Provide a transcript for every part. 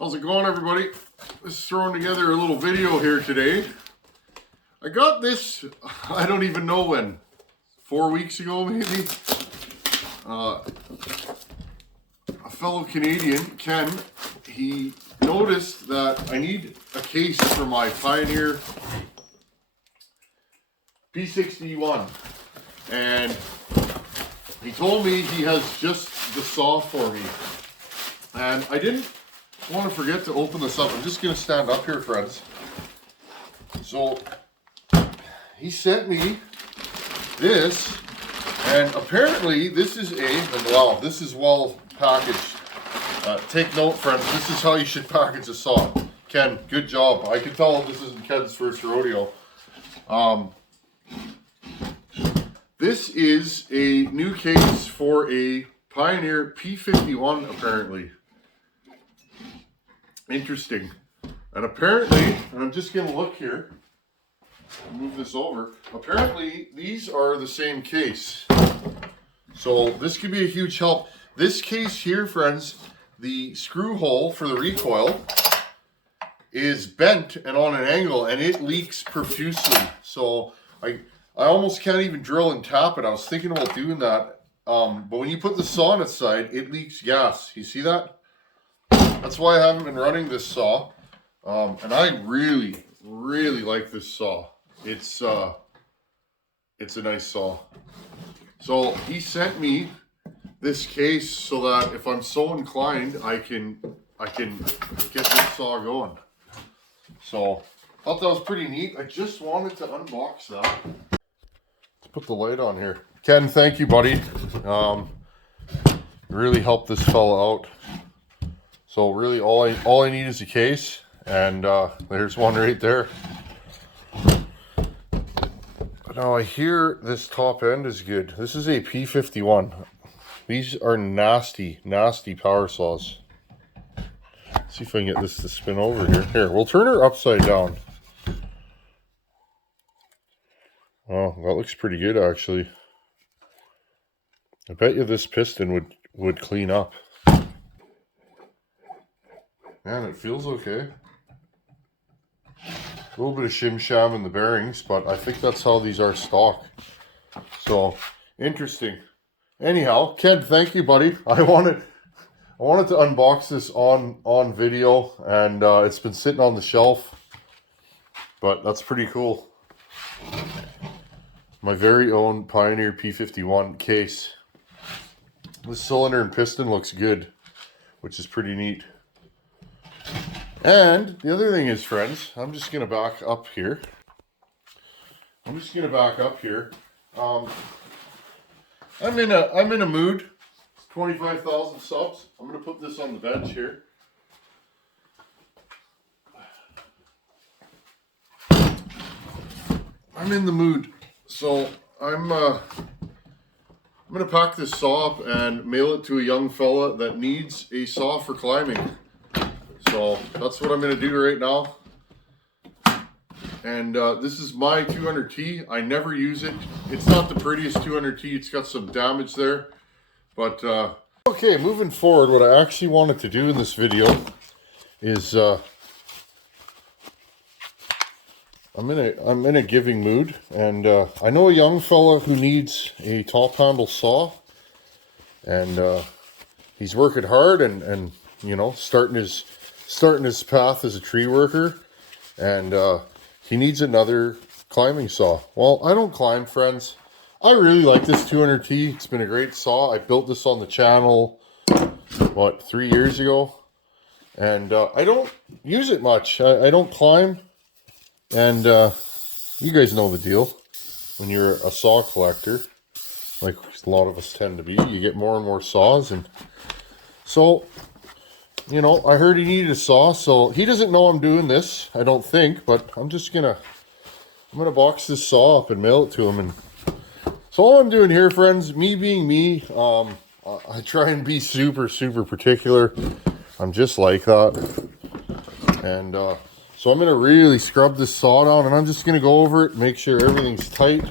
How's it going, everybody? Just throwing together a little video here today. I got this, I don't even know when, 4 weeks ago maybe. A fellow Canadian, Ken, he noticed that I need a case for my Pioneer P61, and he told me he has just the saw for me, and I didn't want to forget to open this up. I'm just going to stand up here, friends. So he sent me this, and apparently this is wow, this is well packaged. Take note, friends, this is how you should package a saw. Ken, good job. I can tell this isn't Ken's first rodeo. This is a new case for a Pioneer P51, apparently. Interesting. And apparently, and I'm just going to look here, move this over. Apparently, these are the same case. So this could be a huge help. This case here, friends, the screw hole for the recoil is bent and on an angle, and it leaks profusely. So I almost can't even drill and tap it. I was thinking about doing that. But when you put the saw on its side, it leaks gas. You see that? That's why I haven't been running this saw. And I really, really like this saw. It's a nice saw. So he sent me this case so that if I'm so inclined, I can get this saw going. So I thought that was pretty neat. I just wanted to unbox that. Let's put the light on here. Ken, thank you, buddy. Really helped this fella out. So really all I need is a case, and there's one right there. Now I hear this top end is good. This is a P51. These are nasty, nasty power saws. Let's see if I can get this to spin over here. Here, we'll turn her upside down. Oh, that looks pretty good, actually. I bet you this piston would clean up. Man, it feels okay. A little bit of shim-sham in the bearings, but I think that's how these are stock. So, interesting. Anyhow, Ken, thank you, buddy. I wanted to unbox this on video, and it's been sitting on the shelf. But that's pretty cool. My very own Pioneer P51 case. This cylinder and piston looks good, which is pretty neat. And the other thing is, friends, I'm just going to back up here. I'm in a mood. 25,000 subs. I'm going to put this on the bench here. I'm in the mood. So I'm going to pack this saw up and mail it to a young fella that needs a saw for climbing. So that's what I'm going to do right now. And this is my 200T. I never use it. It's not the prettiest 200T. It's got some damage there. But okay, moving forward, what I actually wanted to do in this video is I'm in a giving mood, and I know a young fella who needs a top handle saw, and he's working hard and you know, starting his path as a tree worker, and he needs another climbing saw. Well, I don't climb, friends. I really like this 200T. It's been a great saw. I built this on the channel, what, 3 years ago, and I don't use it much. I don't climb, and you guys know the deal. When you're a saw collector, like a lot of us tend to be, you get more and more saws, and so, you know, I heard he needed a saw, so he doesn't know I'm doing this, I don't think, but I'm gonna box this saw up and mail it to him. And so all I'm doing here, friends, me being me, I try and be super, super particular. I'm just like that. And so I'm gonna really scrub this saw down, and I'm just gonna go over it, make sure everything's tight,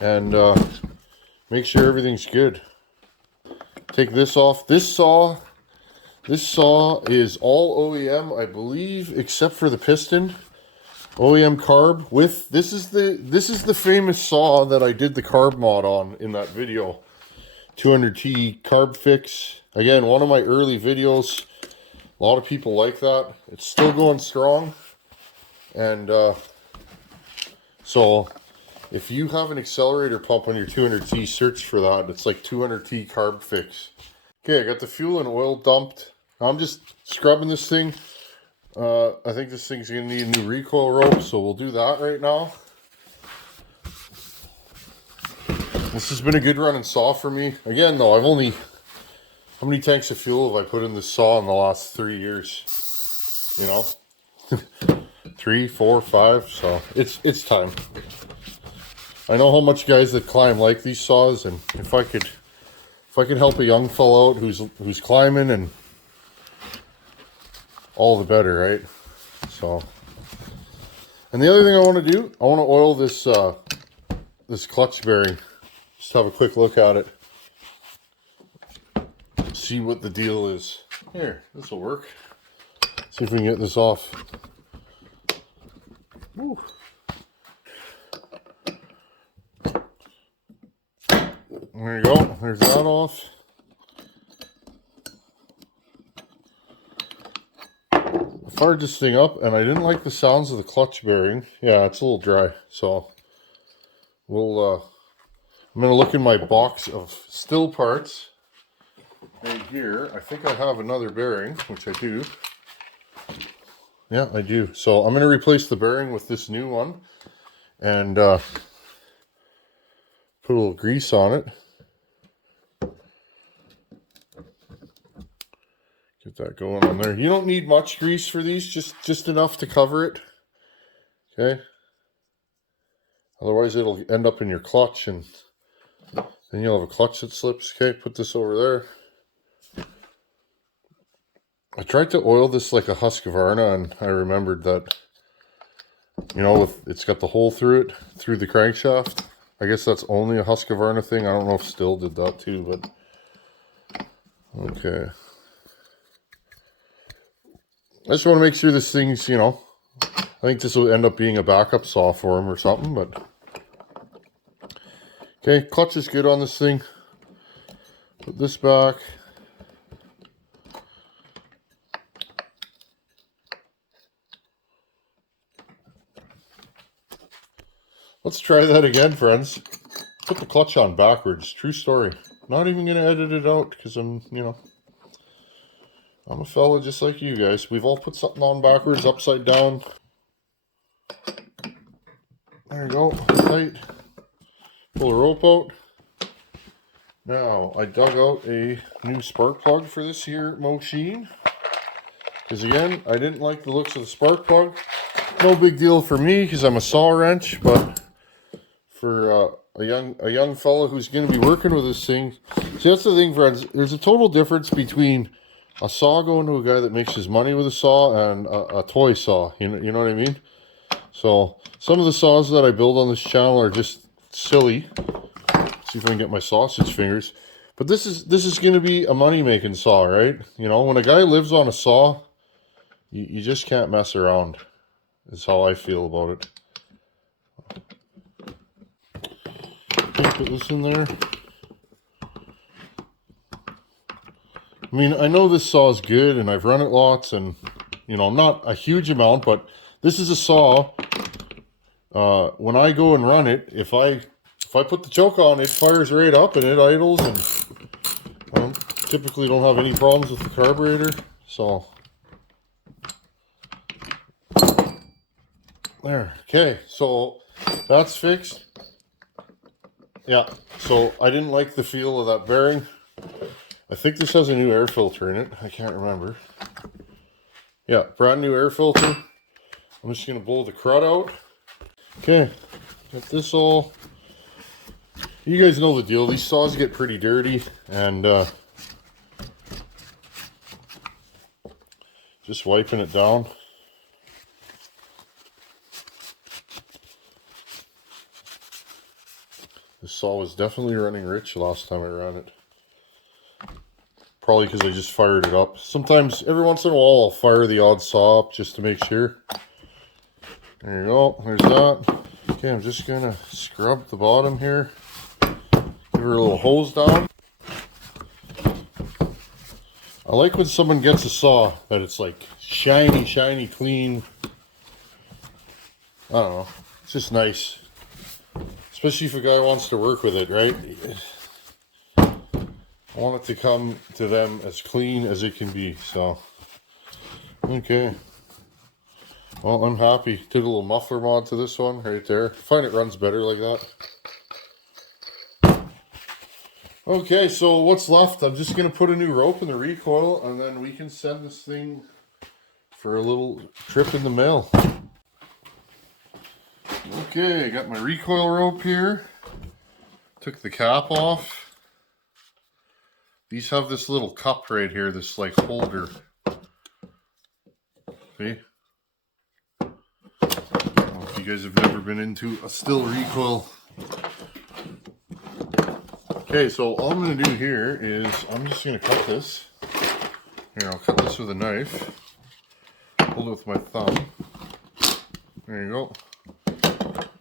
and make sure everything's good. Take this off. This saw This saw is all OEM, I believe, except for the piston. OEM carb with this is the famous saw that I did the carb mod on in that video. 200T carb fix. Again, one of my early videos. A lot of people like that. It's still going strong. And so if you have an accelerator pump on your 200T, search for that. It's like 200T carb fix. Okay, I got the fuel and oil dumped. I'm just scrubbing this thing. I think this thing's going to need a new recoil rope, so we'll do that right now. This has been a good running saw for me. Again, though, how many tanks of fuel have I put in this saw in the last 3 years? You know? 3, 4, 5, so it's time. I know how much guys that climb like these saws, and if I could help a young fellow out who's climbing, and all the better, right? So, and the other thing I want to do, I want to oil this this clutch bearing. Just have a quick look at it. See what the deal is. Here, this will work. See if we can get this off. Woo. There you go. There's that off. I fired this thing up and I didn't like the sounds of the clutch bearing. Yeah, it's a little dry. So we'll I'm gonna look in my box of still parts right here. I think I have another bearing, which I do. Yeah, I do. So I'm gonna replace the bearing with this new one and put a little grease on it. Get that going on there. You don't need much grease for these, just enough to cover it. Okay. Otherwise it'll end up in your clutch and then you'll have a clutch that slips. Okay, put this over there. I tried to oil this like a Husqvarna, and I remembered that, you know, it's got the hole through it, through the crankshaft. I guess that's only a Husqvarna thing. I don't know if Still did that too, but okay. I just want to make sure this thing's, you know, I think this will end up being a backup saw for him or something, but okay, clutch is good on this thing. Put this back. Let's try that again, friends. Put the clutch on backwards. True story. Not even going to edit it out because I'm, you know, I'm a fella just like you guys. We've all put something on backwards, upside down. There you go. Tight. Pull the rope out. Now, I dug out a new spark plug for this here machine. Because again, I didn't like the looks of the spark plug. No big deal for me because I'm a saw wrench, but for a young fella who's going to be working with this thing. See, that's the thing, friends. There's a total difference between a saw going to a guy that makes his money with a saw and a toy saw. You know what I mean? So some of the saws that I build on this channel are just silly. Let's see if I can get my sausage fingers. But this is going to be a money-making saw, right? You know, when a guy lives on a saw, you just can't mess around. Is how I feel about it. Put this in there. I mean, I know this saw is good, and I've run it lots, and you know, not a huge amount, but this is a saw. When I go and run it, if I put the choke on, it fires right up and it idles, and I typically don't have any problems with the carburetor. So there. Okay, so that's fixed. Yeah, so I didn't like the feel of that bearing. I think this has a new air filter in it. I can't remember. Yeah, brand new air filter. I'm just going to blow the crud out. Okay, got this all. You guys know the deal. These saws get pretty dirty, and just wiping it down. This saw was definitely running rich last time I ran it. probably because I just fired it up. Sometimes, every once in a while, I'll fire the odd saw up just to make sure. There you go, there's that. Okay, I'm just gonna scrub the bottom here. Give her a little hose down. I like when someone gets a saw that it's like shiny, shiny, clean. I don't know, it's just nice. Especially if a guy wants to work with it, right? I want it to come to them as clean as it can be, so. Okay. Well, I'm happy. Did a little muffler mod to this one right there. I find it runs better like that. Okay, so what's left? I'm just going to put a new rope in the recoil, and then we can send this thing for a little trip in the mail. Okay, I got my recoil rope here. Took the cap off. These have this little cup right here, this like holder. See? I don't know if you guys have ever been into a still recoil. Okay, so all I'm going to do here is I'm just going to cut this. Here, I'll cut this with a knife. Hold it with my thumb. There you go.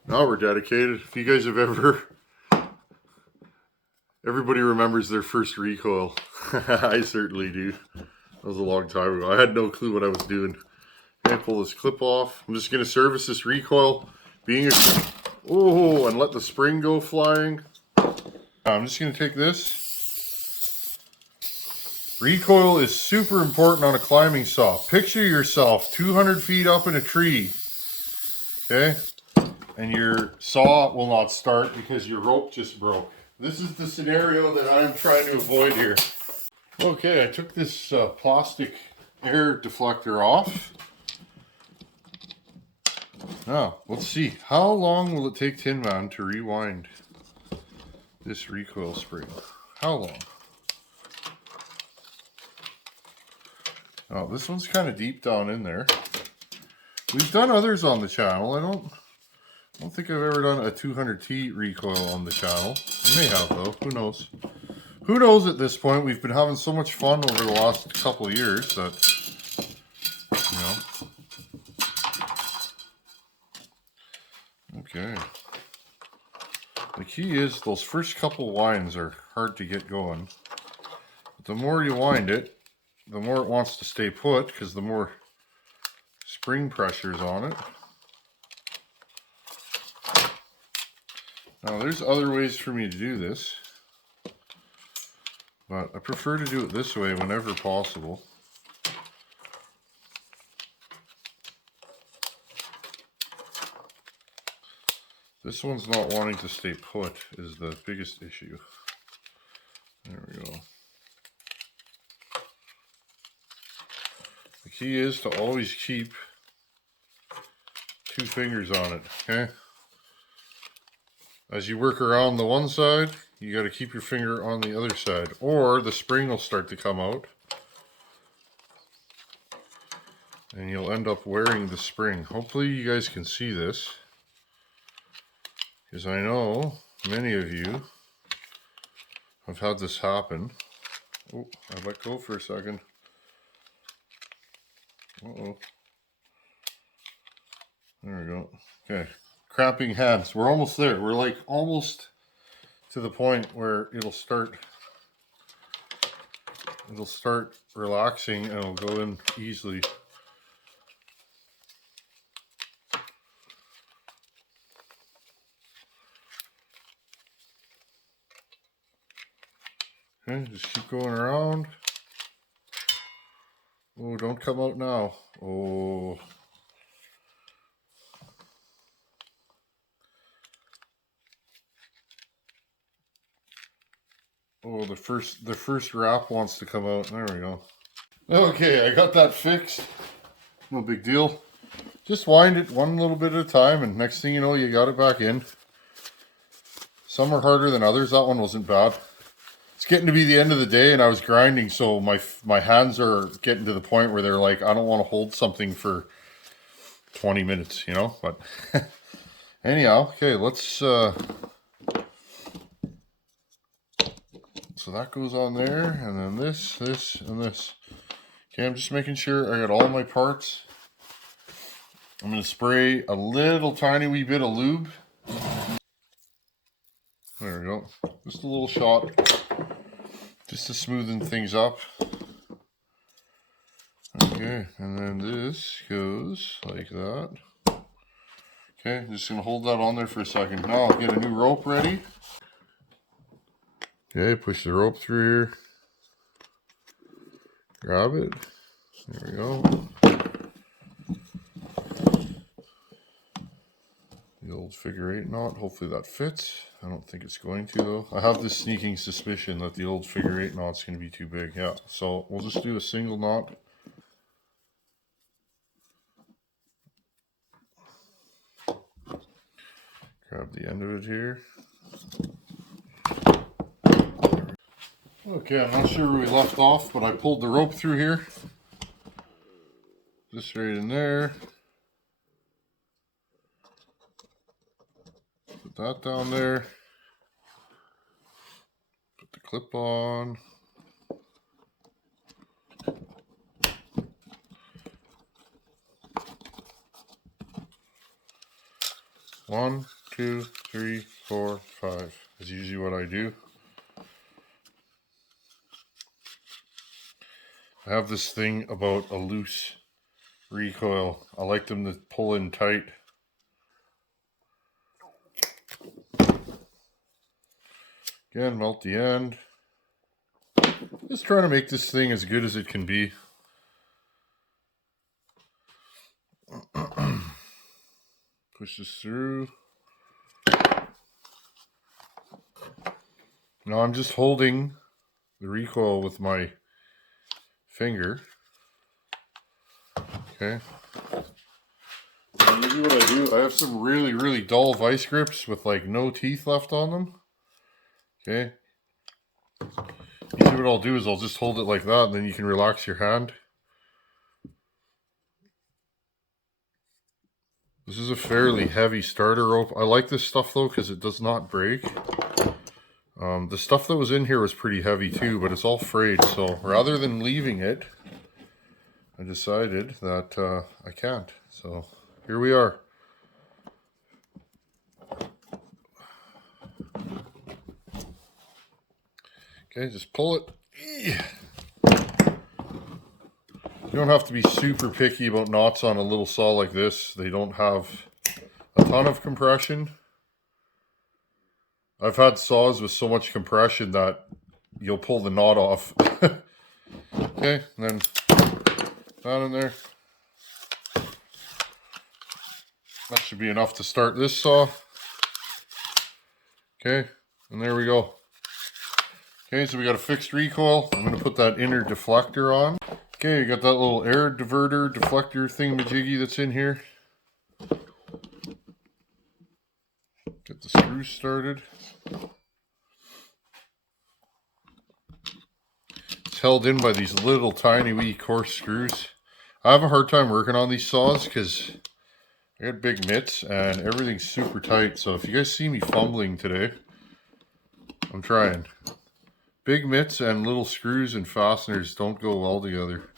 Now we're dedicated. If you guys have ever... Everybody remembers their first recoil. I certainly do. That was a long time ago. I had no clue what I was doing. Okay, pull this clip off. I'm just going to service this recoil. Oh, and let the spring go flying. I'm just going to take this. Recoil is super important on a climbing saw. Picture yourself 200 feet up in a tree. Okay? And your saw will not start because your rope just broke. This is the scenario that I'm trying to avoid here. Okay, I took this plastic air deflector off. Now, let's see. How long will it take Tin Man to rewind this recoil spring? How long? Oh, this one's kind of deep down in there. We've done others on the channel. I don't think I've ever done a 200T recoil on the channel. I may have though, who knows? Who knows at this point? We've been having so much fun over the last couple of years that, you know. Okay. The key is those first couple winds are hard to get going. But the more you wind it, the more it wants to stay put because the more spring pressure is on it. Now there's other ways for me to do this, but I prefer to do it this way whenever possible. This one's not wanting to stay put is the biggest issue. There we go. The key is to always keep 2 fingers on it, okay? As you work around the one side, you got to keep your finger on the other side, or the spring will start to come out. And you'll end up wearing the spring. Hopefully you guys can see this, because I know many of you have had this happen. Oh, I let go for a second. Uh-oh. There we go. Okay. Cramping hands. We're almost there. We're like almost to the point where it'll start relaxing and it'll go in easily. Okay, just keep going around. Oh, don't come out now. Oh. Oh, the first wrap wants to come out. There we go. Okay, I got that fixed. No big deal. Just wind it one little bit at a time, and next thing you know, you got it back in. Some are harder than others. That one wasn't bad. It's getting to be the end of the day, and I was grinding, so my hands are getting to the point where they're like, I don't want to hold something for 20 minutes, you know? But anyhow, okay, let's So that goes on there, and then this, and this. Okay, I'm just making sure I got all my parts. I'm going to spray a little tiny wee bit of lube. There we go. Just a little shot. Just to smoothen things up. Okay, and then this goes like that. Okay, just going to hold that on there for a second. Now I'll get a new rope ready. Okay, push the rope through here. Grab it. There we go. The old figure 8 knot. Hopefully that fits. I don't think it's going to though. I have this sneaking suspicion that the old figure 8 knot's going to be too big. Yeah, so we'll just do a single knot. Grab the end of it here. Okay, I'm not sure where we left off, but I pulled the rope through here. Just right in there. Put that down there. Put the clip on. One, two, three, four, five. Is usually what I do. I have this thing about a loose recoil. I like them to pull in tight. Again, melt the end. Just trying to make this thing as good as it can be. Push this through. Now I'm just holding the recoil with my finger. Okay. And usually what I do, I have some really, really dull vice grips with like no teeth left on them. Okay. Usually what I'll do is I'll just hold it like that and then you can relax your hand. This is a fairly heavy starter rope. I like this stuff though because it does not break. The stuff that was in here was pretty heavy too, but it's all frayed. So rather than leaving it, I decided that I can't. So here we are. Okay, just pull it. You don't have to be super picky about knots on a little saw like this. They don't have a ton of compression. I've had saws with so much compression that you'll pull the knot off. Okay, and then that in there. That should be enough to start this saw. Okay, and there we go. Okay, so we got a fixed recoil. I'm going to put that inner deflector on. Okay, you got that little air diverter deflector thingamajiggy that's in here. Get the screws started. It's held in by these little tiny wee coarse screws. I have a hard time working on these saws because I got big mitts and everything's super tight. So if you guys see me fumbling today, I'm trying. Big mitts and little screws and fasteners don't go well together.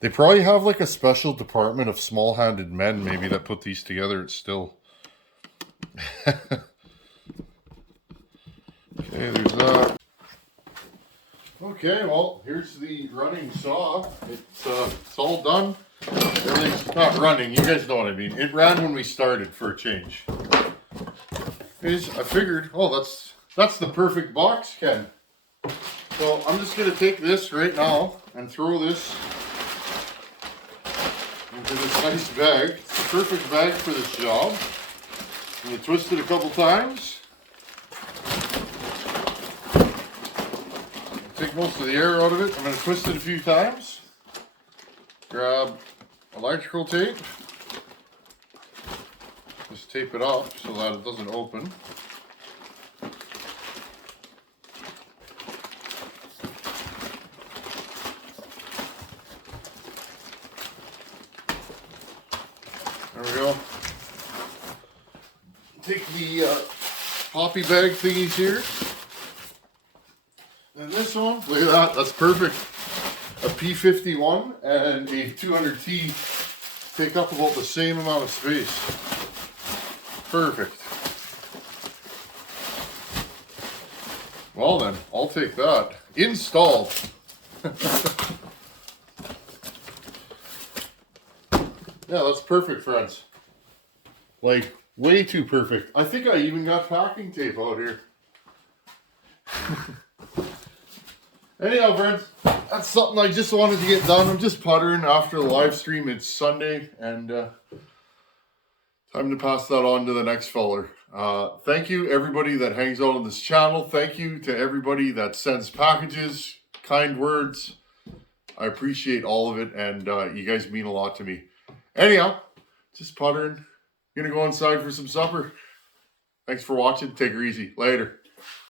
They probably have like a special department of small-handed men maybe that put these together at Still. Okay, there's that. Okay, well, here's the running saw. It's all done. Everything's not running. You guys know what I mean. It ran when we started for a change. I figured, oh, that's the perfect box, Ken. So I'm just going to take this right now and throw this into this nice bag. It's the perfect bag for this job. I'm going to twist it a couple times. Take most of the air out of it. I'm going to twist it a few times. Grab electrical tape. Just tape it up so that it doesn't open. There we go. Take the poppy bag thingies here. And Sean? Look at that. That's perfect. A P51 and a 200T take up about the same amount of space. Perfect. Well then, I'll take that. Installed. Yeah, that's perfect, friends. Like, way too perfect. I think I even got packing tape out here. Anyhow, friends, that's something I just wanted to get done. I'm just puttering after the live stream. It's Sunday, and time to pass that on to the next feller. Thank you, everybody that hangs out on this channel. Thank you to everybody that sends packages, kind words. I appreciate all of it, and you guys mean a lot to me. Anyhow, just puttering. Gonna go inside for some supper. Thanks for watching. Take her easy. Later.